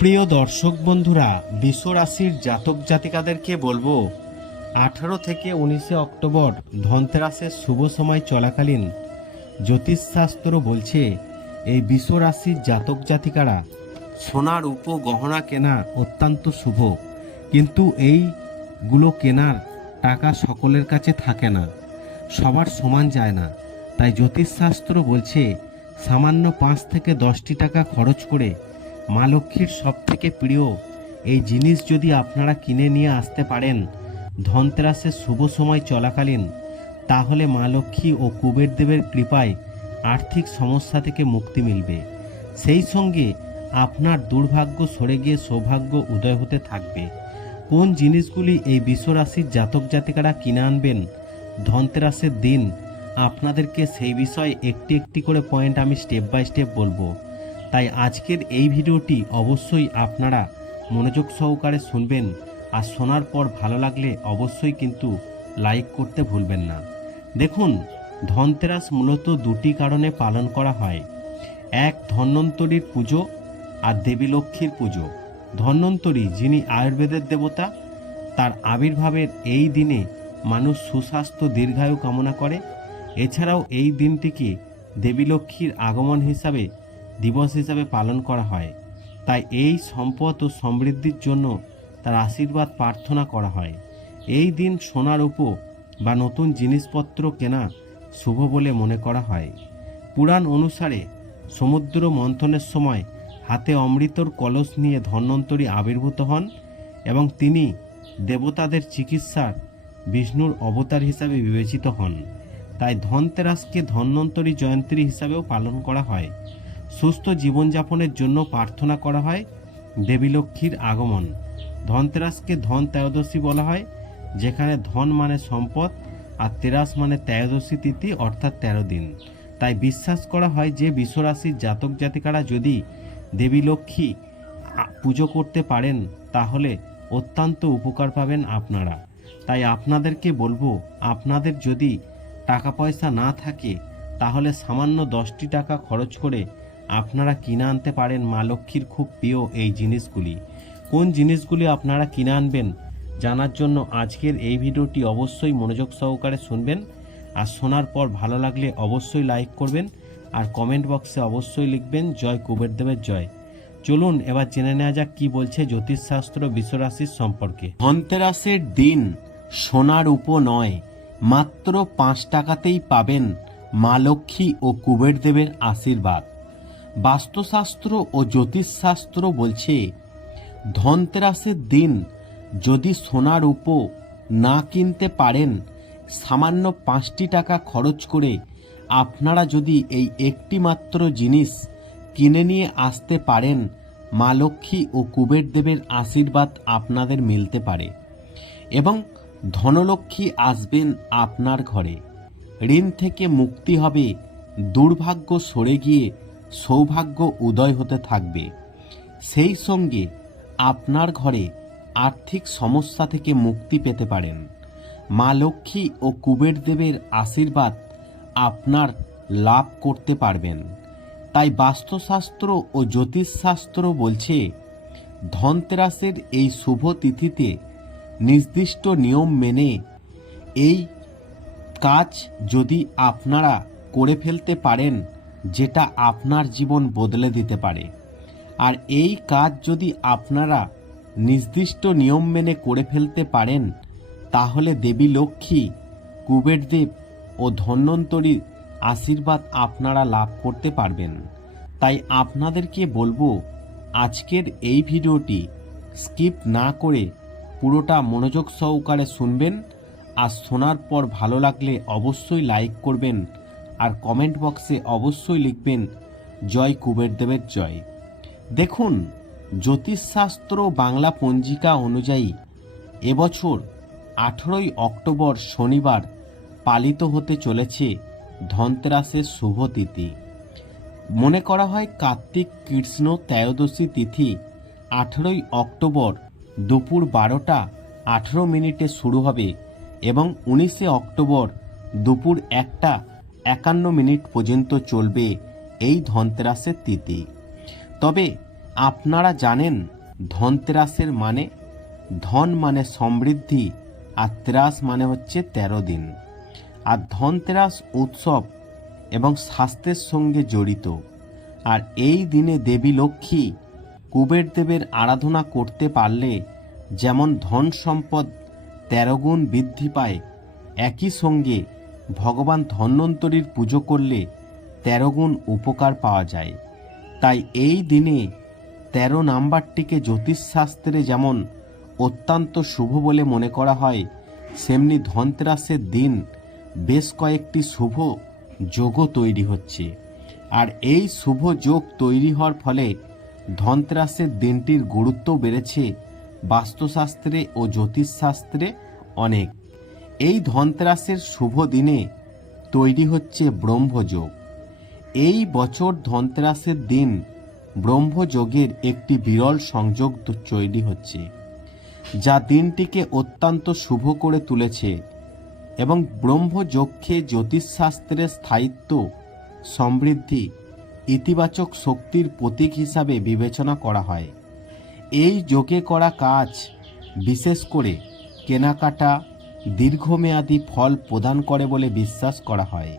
প্রিয় দর্শক বন্ধুরা বিশ্ব রাশির জাতক জাতিকাদেরকে বলব, আঠারো থেকে উনিশে অক্টোবর ধনতেরাসের শুভ সময় চলাকালীন জ্যোতিষশাস্ত্র বলছে, এই বিশ্ব রাশির জাতক জাতিকারা সোনার উপ গহনা কেনা অত্যন্ত শুভ। কিন্তু এইগুলো কেনার টাকা সকলের কাছে থাকে না, সবার সমান যায় না। তাই জ্যোতিষশাস্ত্র বলছে, সামান্য পাঁচ থেকে দশটি টাকা খরচ করে মা লক্ষ্মীর সব থেকে প্রিয়। এই জিনিস যদি আপনারা কিনে নিয়ে আসতে পারেন, ধনতেরাসের শুভ সময় চলাকালীন, তাহলে মা লক্ষ্মী ও কুবের দেবের কৃপায় আর্থিক সমস্যা থেকে মুক্তি মিলবে। সেই সঙ্গে আপনার দুর্ভাগ্য সরে গিয়ে সৌভাগ্য উদয় হতে থাকবে। কোন জিনিসগুলি এই বিশ্বরাশির জাতক জাতিকারা কিনে আনবেন, ধনতেরাসের দিন, আপনাদেরকে সেই বিষয়ে একটি একটি করে পয়েন্ট আমি স্টেপ বাই স্টেপ বলব। তাই আজকের এই ভিডিওটি অবশ্যই আপনারা মনোযোগ সহকারে শুনবেন আর শোনার পর ভালো লাগলে অবশ্যই কিন্তু লাইক করতে ভুলবেন না। দেখুন, ধনতেরাস মূলত দুটি কারণে পালন করা হয়। এক, ধন্বন্তরীর পুজো আর দেবী লক্ষ্মীর পুজো। ধন্বন্তরী, যিনি আয়ুর্বেদের দেবতা, তার আবির্ভাবের এই দিনে মানুষ সুস্বাস্থ্য, দীর্ঘায়ু কামনা করে। এছাড়াও এই দিনটিকে দেবী লক্ষ্মীর আগমন হিসাবে দিবস হিসাবে পালন করা হয়। তাই এই সম্পদ ও সমৃদ্ধির জন্য তার আশীর্বাদ প্রার্থনা করা হয়। এই দিন সোনার উপ বা নতুন জিনিসপত্র কেনা শুভ বলে মনে করা হয়। পুরাণ অনুসারে সমুদ্র মন্থনের সময় হাতে অমৃতর কলস নিয়ে ধন্বন্তরী আবির্ভূত হন এবং তিনি দেবতাদের চিকিৎসার বিষ্ণুর অবতার হিসাবে বিবেচিত হন। তাই ধনতেরাসকে ধন্বন্তরী জয়ন্তী হিসাবেও পালন করা হয়। সুস্থ জীবনযাপনের জন্য প্রার্থনা করা হয়। দেবীলক্ষ্মীর আগমন। ধনতেরাসকে ধন ত্রয়োদশী বলা হয়, যেখানে ধন মানে সম্পদ আর তেরাস মানে ত্রয়োদশী তিথি অর্থাৎ তেরো দিন। তাই বিশ্বাস করা হয় যে বিশ্বরাশির জাতক জাতিকারা যদি দেবীলক্ষ্মী পুজো করতে পারেন, তাহলে অত্যন্ত উপকার পাবেন আপনারা। তাই আপনাদেরকে বলব, আপনাদের যদি টাকা পয়সা না থাকে, তাহলে সামান্য দশটি টাকা খরচ করে আপনারা কিনে আনতে পারেন মা লক্ষ্মীর খুব প্রিয় এই জিনিসগুলি। কোন জিনিসগুলি আপনারা কিনে আনবেন জানার জন্য আজকের এই ভিডিওটি অবশ্যই মনোযোগ সহকারে শুনবেন। আর শোনার পর ভালো লাগলে অবশ্যই লাইক করবেন আর কমেন্ট বক্সে অবশ্যই লিখবেন, জয় কুবের দেবের জয়। চলুন এবার জেনে নেওয়া যাক কি বলছে জ্যোতিষশাস্ত্র বিশ্বরাশির সম্পর্কে। ধনতেরাসের দিন সোনার উপ নয়, মাত্র পাঁচ টাকাতেই পাবেন মা লক্ষ্মী ও কুবের দেবের আশীর্বাদ। বাস্তুশাস্ত্র ও জ্যোতিষশাস্ত্র বলছে, ধনতেরাসের দিন যদি সোনার উপ না কিনতে পারেন, সামান্য পাঁচটি টাকা খরচ করে আপনারা যদি এই একটি মাত্র জিনিস কিনে নিয়ে আসতে পারেন, মা লক্ষ্মী ও কুবের দেবের আশীর্বাদ আপনাদের মিলতে পারে এবং ধনলক্ষ্মী আসবেন আপনার ঘরে। ঋণ থেকে মুক্তি হবে, দুর্ভাগ্য সরে গিয়ে সৌভাগ্য উদয় হতে থাকবে। সেই সঙ্গে আপনার ঘরে আর্থিক সমস্যা থেকে মুক্তি পেতে পারেন। মা লক্ষ্মী ও কুবের দেবের আশীর্বাদ আপনার লাভ করতে পারবেন। তাই বাস্তুশাস্ত্র ও জ্যোতিষশাস্ত্র বলছে, ধনতেরাসের এই শুভ তিথিতে নির্দিষ্ট নিয়ম মেনে এই কাজ যদি আপনারা করে ফেলতে পারেন যেটা আপনার জীবন বদলে দিতে পারে। আর এই কাজ যদি আপনারা নির্দিষ্ট নিয়ম মেনে করে ফেলতে পারেন, তাহলে দেবী লক্ষ্মী, কুবেরদেব ও ধন্বন্তরীর আশীর্বাদ আপনারা লাভ করতে পারবেন। তাই আপনাদেরকে বলব, আজকের এই ভিডিওটি স্কিপ না করে পুরোটা মনোযোগ সহকারে শুনবেন। আর শোনার পর ভালো লাগলে অবশ্যই লাইক করবেন। আর কমেন্ট বক্সে অবশ্যই লিখবেন, জয় কুবের দেবের জয়। দেখুন, জ্যোতিষশাস্ত্র বাংলা পঞ্জিকা অনুযায়ী এবছর আঠেরোই অক্টোবর শনিবার পালিত হতে চলেছে ধনতেরাসের শুভ তিথি। মনে করা হয় কার্তিক কৃষ্ণ ত্রয়োদশী তিথি আঠেরোই অক্টোবর দুপুর বারোটা আঠেরো মিনিটে শুরু হবে এবং উনিশে অক্টোবর দুপুর একটা একান্ন মিনিট পর্যন্ত চলবে এই ধনতেরাসের তিথি। তবে আপনারা জানেন ধনতেরাসের মানে? ধন মানে সমৃদ্ধি, আর তেরাস মানে হচ্ছে তেরো দিন। আর ধনতেরাস উৎসব এবং স্বাস্থ্যের সঙ্গে জড়িত। আর এই দিনে দেবী লক্ষ্মী কুবের দেবের আরাধনা করতে পারলে যেমন ধন সম্পদ তেরো গুণ বৃদ্ধি পায়, একই সঙ্গে ভগবান ধন্বন্তরীর পুজো করলে তেরো গুণ উপকার পাওয়া যায়। তাই এই দিনে তেরো নাম্বারটিকে জ্যোতিষশাস্ত্রে যেমন অত্যন্ত শুভ বলে মনে করা হয়, সেমনি ধনতেরাসের দিন বেশ কয়েকটি শুভ যোগও তৈরি হচ্ছে। আর এই শুভ যোগ তৈরি হওয়ার ফলে ধনতেরাসের দিনটির গুরুত্ব বেড়েছে। বাস্তুশাস্ত্রে ও জ্যোতিষশাস্ত্রে অনেক। এই ধনতেরাসের শুভ দিনে তৈরি হচ্ছে ব্রহ্মযোগ। এই বছর ধনতেরাসের দিন ব্রহ্মযোগের একটি বিরল সংযোগ তৈরি হচ্ছে, যা দিনটিকে অত্যন্ত শুভ করে তুলেছে এবং ব্রহ্মযোগকে জ্যোতিষশাস্ত্রের স্থায়িত্ব, সমৃদ্ধি, ইতিবাচক শক্তির প্রতীক হিসাবে বিবেচনা করা হয়। এই যোগে করা কাজ, বিশেষ করে কেনাকাটা দীর্ঘমেয়াদী ফল প্রদান করে বলে বিশ্বাস করা হয়।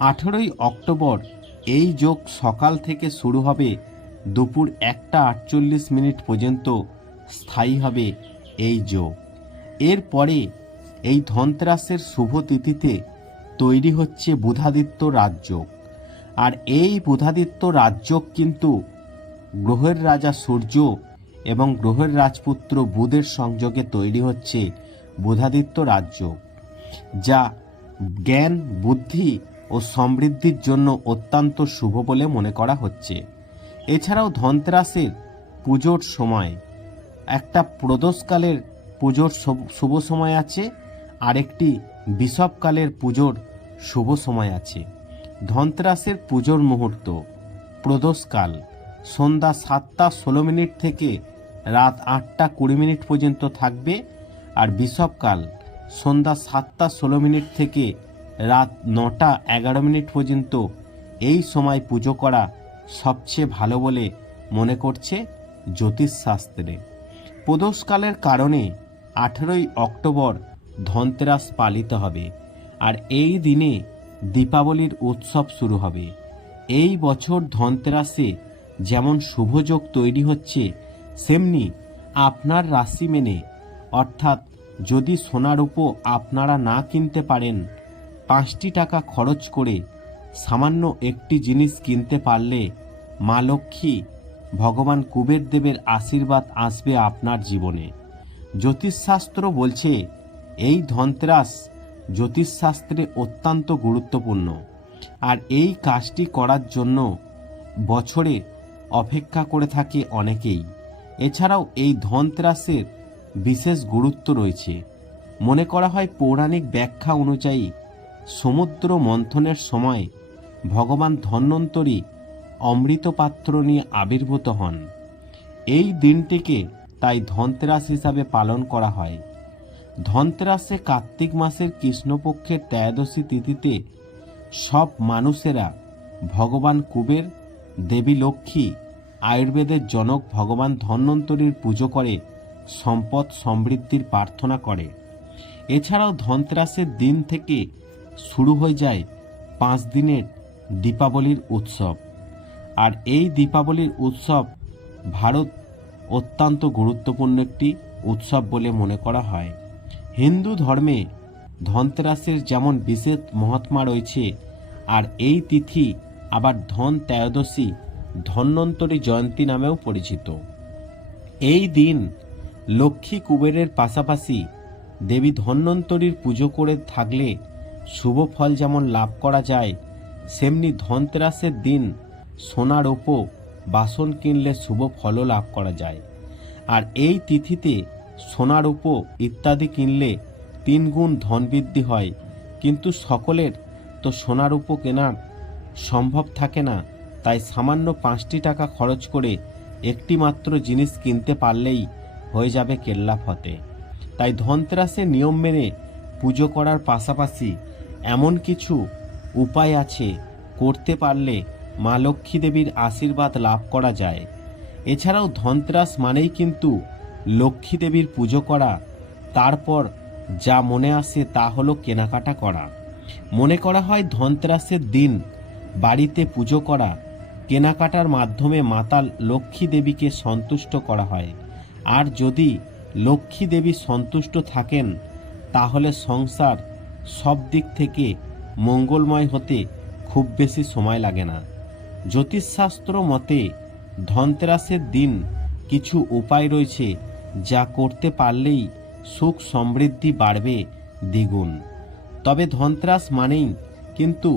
আঠেরোই অক্টোবর এই যোগ সকাল থেকে শুরু হবে, দুপুর একটা আটচল্লিশ মিনিট পর্যন্ত স্থায়ী হবে এই যোগ। এরপরে এই ধনতেরাসের শুভ তিথিতে তৈরি হচ্ছে বুধাদিত্য রাজযোগ। আর এই বুধাদিত্য রাজযোগ কিন্তু গ্রহের রাজা সূর্য এবং গ্রহের রাজপুত্র বুধের সংযোগে তৈরি হচ্ছে বুধাদিত্য রাজ্য, যা জ্ঞান, বুদ্ধি ও সমৃদ্ধির জন্য অত্যন্ত শুভ বলে মনে করা হচ্ছে। এছাড়াও ধনতেরাসের পুজোর সময়, একটা প্রদোষকালের পুজোর শুভ- সময় আছে, আরেকটি বিষবকালের পুজোর শুভ সময় আছে। ধনতেরাসের পুজোর মুহূর্ত, প্রদোষকাল, সন্ধ্যা সাতটা ষোলো মিনিট থেকে রাত আটটা কুড়ি মিনিট পর্যন্ত থাকবে। আর বিষবকাল সন্ধ্যা সাতটা ষোলো মিনিট থেকে রাত নটা এগারো মিনিট পর্যন্ত এই সময় পুজো করা সবচেয়ে ভালো বলে মনে করছে জ্যোতিষশাস্ত্রে। প্রদোষকালের কারণে আঠেরোই অক্টোবর ধনতেরাস পালিত হবে আর এই দিনে দীপাবলির উৎসব শুরু হবে। এই বছর ধনতেরাসে যেমন শুভযোগ তৈরি হচ্ছে, সেমনি আপনার রাশি মেনে অর্থাৎ যদি সোনা রূপো আপনারা না কিনতে পারেন, পাঁচটি টাকা খরচ করে সামান্য একটি জিনিস কিনতে পারলে মা লক্ষ্মী ভগবান কুবের দেবের আশীর্বাদ আসবে আপনার জীবনে। জ্যোতিষশাস্ত্র বলছে, এই ধনতেরাস জ্যোতিষশাস্ত্রে অত্যন্ত গুরুত্বপূর্ণ। আর এই কাজটি করার জন্য বছরে অপেক্ষা করে থাকে অনেকেই। এছাড়াও এই ধনতেরাসের বিশেষ গুরুত্ব রয়েছে। মনে করা হয় পৌরাণিক ব্যাখ্যা অনুযায়ী সমুদ্র মন্থনের সময় ভগবান ধন্বন্তরী অমৃত পাত্র নিয়ে আবির্ভূত হন। এই দিনটিকে তাই ধনতেরাস হিসাবে পালন করা হয়। ধনতেরাসে কার্তিক মাসের কৃষ্ণপক্ষের ত্রয়োদশী তিথিতে সব মানুষেরা ভগবান কুবের দেবী লক্ষ্মী আয়ুর্বেদের জনক ভগবান ধন্বন্তরীর পুজো করে সম্পদ সমৃদ্ধির প্রার্থনা করে। এছাড়াও ধনতেরাসের দিন থেকে শুরু হয়ে যায় পাঁচ দিনের দীপাবলির উৎসব। আর এই দীপাবলির উৎসব ভারত অত্যন্ত গুরুত্বপূর্ণ একটি উৎসব বলে মনে করা হয়। হিন্দু ধর্মে ধনতেরাসের যেমন বিশেষ মহাত্মা রয়েছে, আর এই তিথি আবার ধন ত্রয়োদশী ধন্বন্তরী জয়ন্তী নামেও পরিচিত। এই দিন লক্ষ্মী কুবেরের পাশাপাশি দেবী ধন্বন্তরীর পুজো করে থাকলে শুভ ফল যেমন লাভ করা যায়, সেমনি ধনতেরাসের দিন সোনার ওপো, বাসন কিনলে শুভ ফলও লাভ করা যায়। আর এই তিথিতে সোনার উপো ইত্যাদি কিনলে তিন গুণ ধন বৃদ্ধি হয়। কিন্তু সকলের তো সোনার উপো কেনার সম্ভব থাকে না, তাই সামান্য পাঁচটি টাকা খরচ করে একটি মাত্র জিনিস কিনতে পারলেই হয়ে যাবে কেল্লা ফতে। তাই ধনতেরাসের নিয়ম মেনে পুজো করার পাশাপাশি এমন কিছু উপায় আছে করতে পারলে মা লক্ষ্মী দেবীর আশীর্বাদ লাভ করা যায়। এছাড়াও ধনতেরাস মানেই কিন্তু লক্ষ্মী দেবীর পুজো করা, তারপর যা মনে আসে তা হলো কেনাকাটা করা। মনে করা হয় ধনতেরাসের দিন বাড়িতে পুজো করা, কেনাকাটার মাধ্যমে মাতা লক্ষ্মী দেবীকে সন্তুষ্ট করা হয়। আর যদি লক্ষ্মী দেবী সন্তুষ্ট থাকেন, তাহলে সংসার সব দিক থেকে মঙ্গলময় হতে খুব বেশি সময় লাগে না। জ্যোতিষশাস্ত্র মতে ধনতেরাসের দিন কিছু উপায় রয়েছে যা করতে পারলেই সুখ সমৃদ্ধি বাড়বে দ্বিগুণ। তবে ধনতেরাস মানেই কিন্তু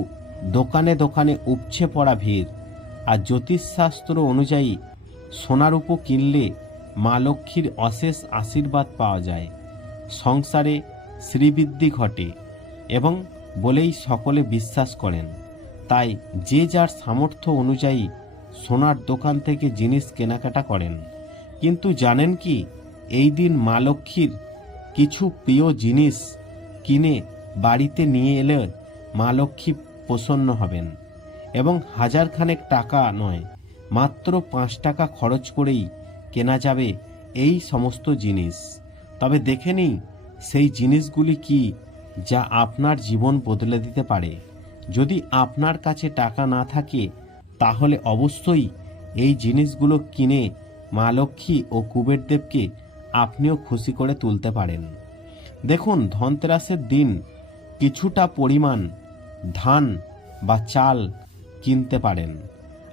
দোকানে দোকানে উপছে পড়া ভিড়, আর জ্যোতিষশাস্ত্র অনুযায়ী সোনার উপ কিনলে মা লক্ষ্মীর অশেষ আশীর্বাদ পাওয়া যায়। সংসারে শ্রীবৃদ্ধি ঘটে এবং বলেই সকলে বিশ্বাস করেন। তাই যে যার সামর্থ্য অনুযায়ী সোনার দোকান থেকে জিনিস কেনাকাটা করেন। কিন্তু জানেন কি, এই দিন মা লক্ষ্মীর কিছু প্রিয় জিনিস কিনে বাড়িতে নিয়ে এলে মা লক্ষ্মী প্রসন্ন হবেন এবং হাজারখানেক টাকা নয়, মাত্র পাঁচ টাকা খরচ করেই কেনা যাবে এই সমস্ত জিনিস। তবে দেখে নিই সেই জিনিসগুলি কি যা আপনার জীবন বদলে দিতে পারে। যদি আপনার কাছে টাকা না থাকে, তাহলে অবশ্যই এই জিনিসগুলো কিনে মা লক্ষ্মী ও কুবের দেবকে আপনিও খুশি করে তুলতে পারেন। দেখুন, ধনতেরাসের দিন কিছুটা পরিমাণ ধান বা চাল কিনতে পারেন।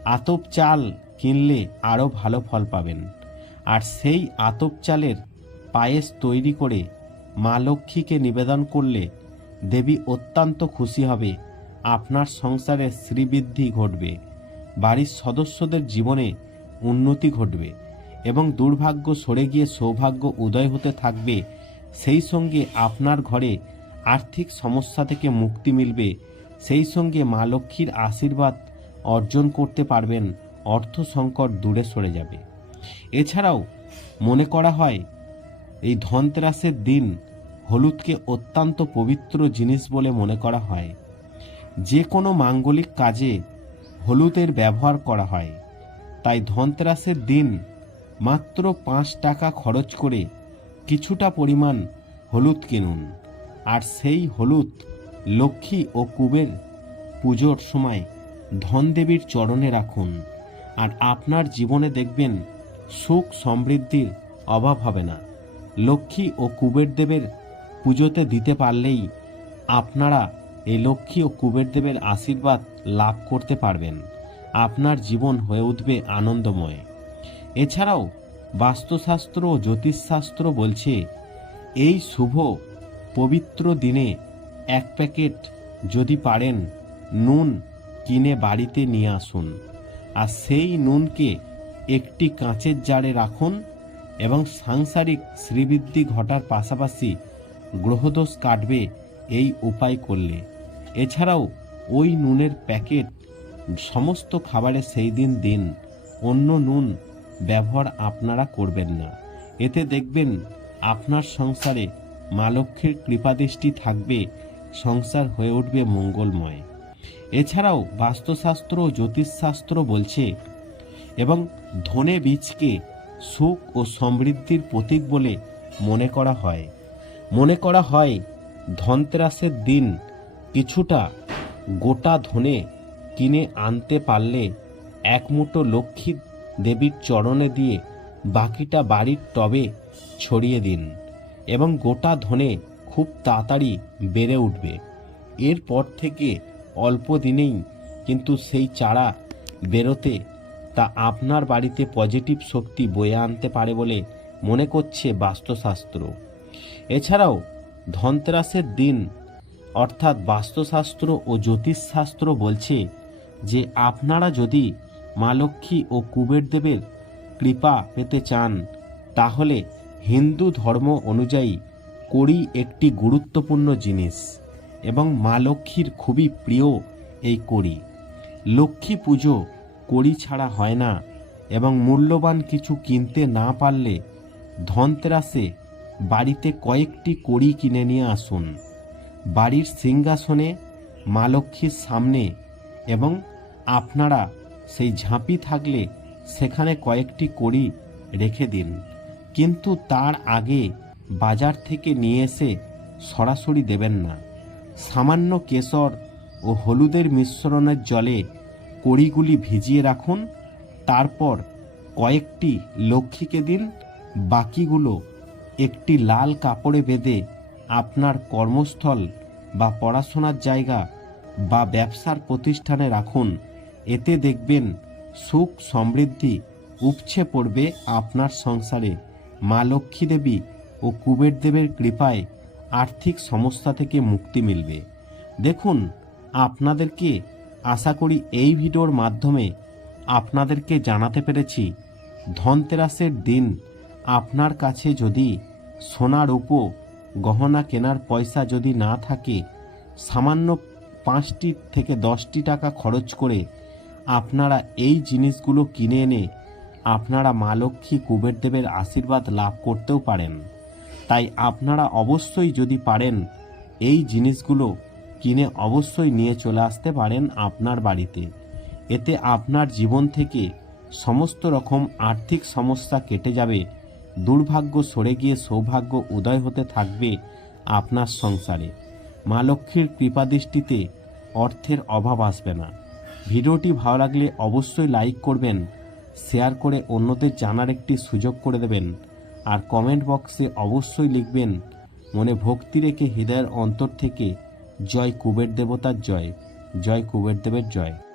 আতপ চাল কিনলে আরও ভালো ফল পাবেন। আর সেই আতপ চালের পায়েস তৈরি করে মা লক্ষ্মীকে নিবেদন করলে দেবী অত্যন্ত খুশি হবে। আপনার সংসারে শ্রীবৃদ্ধি ঘটবে। বাড়ির সদস্যদের জীবনে উন্নতি ঘটবে এবং দুর্ভাগ্য সরে গিয়ে সৌভাগ্য উদয় হতে থাকবে। সেই সঙ্গে আপনার ঘরে আর্থিক সমস্যা থেকে মুক্তি মিলবে। সেই সঙ্গে মা লক্ষ্মীর আশীর্বাদ অর্জন করতে পারবেন। অর্থ সংকট দূরে সরে যাবে। এছাড়াও মনে করা হয়, এই ধনতেরাসের দিন হলুদকে অত্যন্ত পবিত্র জিনিস বলে মনে করা হয়। যে কোনো মাঙ্গলিক কাজে হলুদের ব্যবহার করা হয়। তাই ধনতেরাসের দিন মাত্র পাঁচ টাকা খরচ করে কিছুটা পরিমাণ হলুদ কিনুন। আর সেই হলুদ লক্ষ্মী ও কুবের পুজোর সময় ধনদেবীর চরণে রাখুন। আর আপনার জীবনে দেখবেন সুখ সমৃদ্ধির অভাব হবে না। লক্ষ্মী ও কুবের দেবের পুজোতে দিতে পারলেই আপনারা এই লক্ষ্মী ও কুবের দেবের আশীর্বাদ লাভ করতে পারবেন। আপনার জীবন হয়ে উঠবে আনন্দময়। এছাড়াও বাস্তুশাস্ত্র ও জ্যোতিষশাস্ত্র বলছে, এই শুভ, পবিত্র দিনে এক প্যাকেট যদি পারেন, নুন কিনে বাড়িতে নিয়ে আসুন। আর সেই নুনকে একটি কাঁচের জারে রাখুন এবং সাংসারিক শ্রীবৃদ্ধি ঘটার পাশাপাশি গ্রহদোষ কাটবে এই উপায় করলে। এছাড়াও ওই নুনের প্যাকেট সমস্ত খাবারে সেই দিন দিন অন্য নুন ব্যবহার আপনারা করবেন না। এতে দেখবেন আপনার সংসারে মা লক্ষ্মীর কৃপাদৃষ্টি থাকবে, সংসার হয়ে উঠবে মঙ্গলময়। এছাড়াও বাস্তুশাস্ত্র ও জ্যোতিষশাস্ত্র বলছে এবং ধনে বীজকে সুখ ও সমৃদ্ধির প্রতীক বলে মনে করা হয়। মনে করা হয়, ধনতেরাসের দিন কিছুটা গোটা ধনে কিনে আনতে পারলে এক মুঠো লক্ষ্মী দেবীর চরণে দিয়ে বাকিটা বাড়ির টবে ছড়িয়ে দিন এবং গোটা ধনে খুব তাড়াতাড়ি বেড়ে উঠবে। এরপর থেকে অল্প দিনেই কিন্তু সেই চারা বেরোতে তা আপনার বাড়িতে পজিটিভ শক্তি বয়ে আনতে পারে বলে মনে করছে বাস্তুশাস্ত্র। এছাড়াও, ধনতেরাসের দিন, অর্থাৎ বাস্তুশাস্ত্র ও জ্যোতিষশাস্ত্র বলছে যে আপনারা যদি মা লক্ষ্মী ও কুবের দেবের কৃপা পেতে চান, তাহলে হিন্দু ধর্ম অনুযায়ী কড়ি একটি গুরুত্বপূর্ণ জিনিস এবং মা লক্ষ্মীর খুবই প্রিয় এই কড়ি লক্ষ্মী পুজো কড়ি ছাড়া হয় না এবং মূল্যবান কিছু কিনতে না পারলে ধনতেরাসে বাড়িতে কয়েকটি কড়ি কিনে নিয়ে আসুন। বাড়ির সিংহাসনে মা লক্ষ্মীর সামনে এবং আপনারা সেই ঝাঁপি থাকলে সেখানে কয়েকটি কড়ি রেখে দিন। কিন্তু তার আগে বাজার থেকে নিয়ে এসে সরাসরি দেবেন না। সামান্য কেশর ও হলুদের মিশ্রণের জলে কড়িগুলি ভিজিয়ে রাখুন, তারপর কয়েকটি লক্ষ্মীকে দিন, বাকিগুলো একটি লাল কাপড়ে বেঁধে আপনার কর্মস্থল বা পড়াশোনার জায়গা বা ব্যবসার প্রতিষ্ঠানে রাখুন। এতে দেখবেন সুখ সমৃদ্ধি উপছে পড়বে আপনার সংসারে। মা লক্ষ্মী দেবী ও কুবের দেবের কৃপায় আর্থিক সমস্যা থেকে মুক্তি মিলবে। দেখুন, আপনাদেরকে আশা করি এই ভিডিওর মাধ্যমে আপনাদেরকে জানাতে পেরেছি, ধনতেরাসের দিন আপনার কাছে যদি সোনার উপো গহনা কেনার পয়সা যদি না থাকে, সামান্য পাঁচটি থেকে দশটি টাকা খরচ করে আপনারা এই জিনিসগুলো কিনে এনে আপনারা মা লক্ষ্মী কুবের দেবের আশীর্বাদ লাভ করতেও পারেন। তাই আপনারা অবশ্যই যদি পারেন, এই জিনিসগুলো কিনে অবশ্যই নিয়ে চলে আসতে পারেন আপনার বাড়িতে। এতে আপনার জীবন থেকে সমস্ত রকম আর্থিক সমস্যা কেটে যাবে, দুর্ভাগ্য সরে গিয়ে সৌভাগ্য উদয় হতে থাকবে আপনার সংসারে। মা লক্ষ্মীর কৃপাদৃষ্টিতে অর্থের অভাব আসবে না। ভিডিওটি ভালো লাগলে অবশ্যই লাইক করবেন, শেয়ার করে অন্যদের জানার একটি সুযোগ করে দেবেন, আর কমেন্ট বক্সে অবশ্যই লিখবেন, মনে ভক্তি রেখে হৃদয়ের অন্তর থেকে জয় কুবের দেবতার জয় জয় কুবের দেবের জয়।